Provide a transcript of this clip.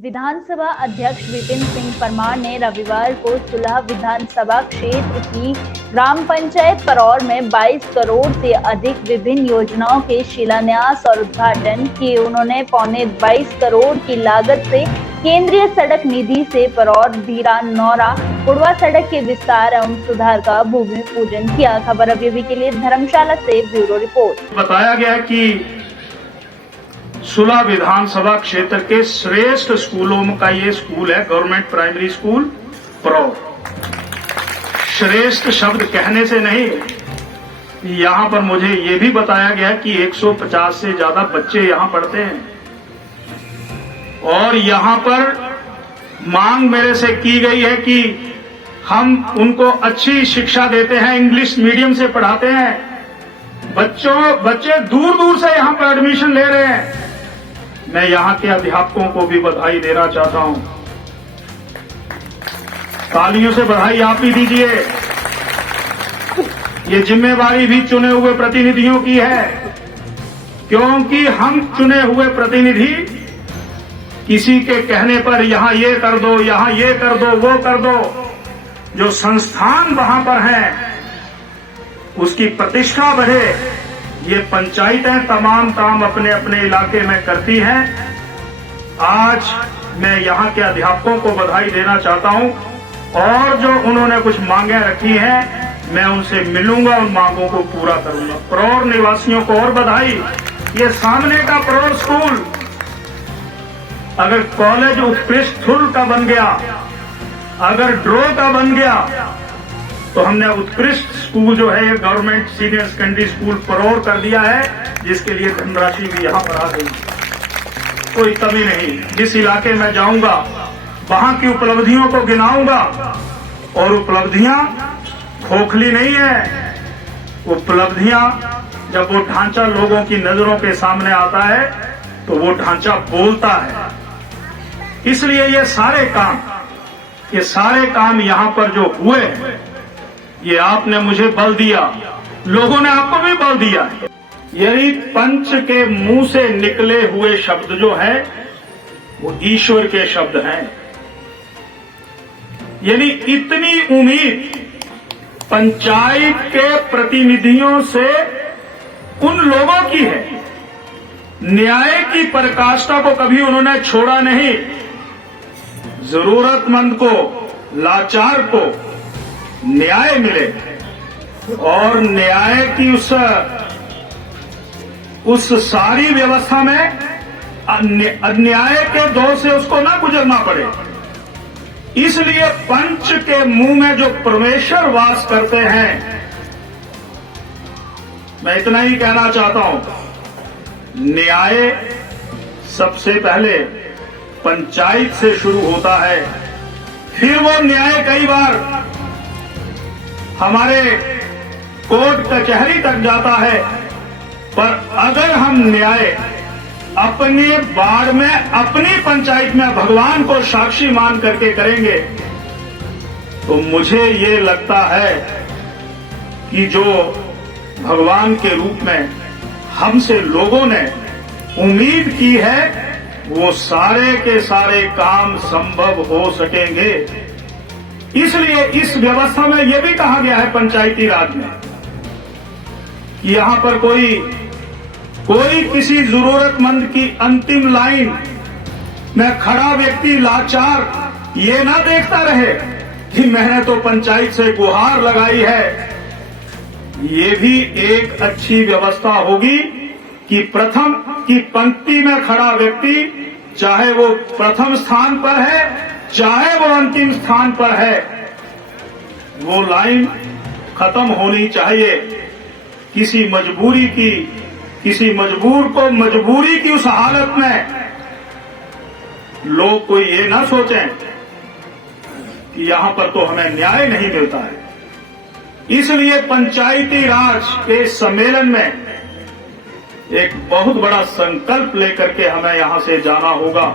विधानसभा अध्यक्ष विपिन सिंह परमार ने रविवार को सुलह विधानसभा क्षेत्र की ग्राम पंचायत परौर में 22 करोड़ से अधिक विभिन्न योजनाओं के शिलान्यास और उद्घाटन किए। उन्होंने 22 करोड़ की लागत से केंद्रीय सड़क निधि से परौर धीरा नौरा कुड़वा सड़क के विस्तार एवं सुधार का भूमि पूजन किया। खबर अभी के लिए धर्मशाला से ब्यूरो रिपोर्ट। बताया गया कि सुलह विधानसभा क्षेत्र के श्रेष्ठ स्कूलों का ये स्कूल है, गवर्नमेंट प्राइमरी स्कूल परौर। श्रेष्ठ शब्द कहने से नहीं, यहाँ पर मुझे ये भी बताया गया कि 150 से ज्यादा बच्चे यहाँ पढ़ते हैं और यहाँ पर मांग मेरे से की गई है कि हम उनको अच्छी शिक्षा देते हैं, इंग्लिश मीडियम से पढ़ाते हैं। बच्चे दूर दूर से यहाँ पर एडमिशन ले रहे हैं। मैं यहाँ के अध्यापकों को भी बधाई देना चाहता हूँ। तालियों से बधाई आप भी दीजिए। ये जिम्मेवारी भी चुने हुए प्रतिनिधियों की है, क्योंकि हम चुने हुए प्रतिनिधि किसी के कहने पर यहाँ ये कर दो, यहाँ ये कर दो, वो कर दो, जो संस्थान वहां पर हैं उसकी प्रतिष्ठा बढ़े, ये पंचायतें तमाम काम अपने अपने इलाके में करती हैं। आज मैं यहाँ के अध्यापकों को बधाई देना चाहता हूँ और जो उन्होंने कुछ मांगे रखी हैं मैं उनसे मिलूंगा, उन मांगों को पूरा करूंगा। परौर निवासियों को और बधाई। ये सामने का परौर स्कूल अगर कॉलेज उत्कृष्ट थुल का बन गया, अगर ड्रो का बन गया, तो हमने उत्कृष्ट स्कूल जो है government senior secondary school Paraur कर दिया है, जिसके लिए धनराशि भी यहाँ पर आ गई। कोई कमी नहीं। जिस इलाके में जाऊंगा वहां की उपलब्धियों को गिनाऊंगा और उपलब्धियां खोखली नहीं है। उपलब्धियां जब वो ढांचा लोगों की नजरों के सामने आता है तो वो ढांचा बोलता है। इसलिए ये सारे काम यहाँ पर जो हुए, ये आपने मुझे बल दिया, लोगों ने आपको भी बल दिया। यही पंच के मुंह से निकले हुए शब्द जो है वो ईश्वर के शब्द हैं। यानी इतनी उम्मीद पंचायत के प्रतिनिधियों से उन लोगों की है। न्याय की पराकाष्ठा को कभी उन्होंने छोड़ा नहीं। जरूरतमंद को, लाचार को न्याय मिले और न्याय की उस सारी व्यवस्था में अन्याय के दौर से उसको ना गुजरना पड़े। इसलिए पंच के मुंह में जो परमेश्वर वास करते हैं, मैं इतना ही कहना चाहता हूं, न्याय सबसे पहले पंचायत से शुरू होता है, फिर वो न्याय कई बार हमारे कोर्ट कचहरी तक जाता है। पर अगर हम न्याय अपने वार्ड में, अपनी पंचायत में भगवान को साक्षी मान करके करेंगे, तो मुझे ये लगता है कि जो भगवान के रूप में हमसे लोगों ने उम्मीद की है, वो सारे के सारे काम संभव हो सकेंगे। इसलिए इस व्यवस्था में यह भी कहा गया है पंचायती राज में कि यहां पर कोई किसी जरूरतमंद की अंतिम लाइन में खड़ा व्यक्ति लाचार ये ना देखता रहे कि मैंने तो पंचायत से गुहार लगाई है। ये भी एक अच्छी व्यवस्था होगी कि प्रथम की पंक्ति में खड़ा व्यक्ति, चाहे वो प्रथम स्थान पर है चाहे वो अंतिम स्थान पर है, वो लाइन खत्म होनी चाहिए। किसी मजबूर को मजबूरी की उस हालत में लोग कोई ये ना सोचें कि यहां पर तो हमें न्याय नहीं मिलता है। इसलिए पंचायती राज के सम्मेलन में एक बहुत बड़ा संकल्प लेकर के हमें यहां से जाना होगा।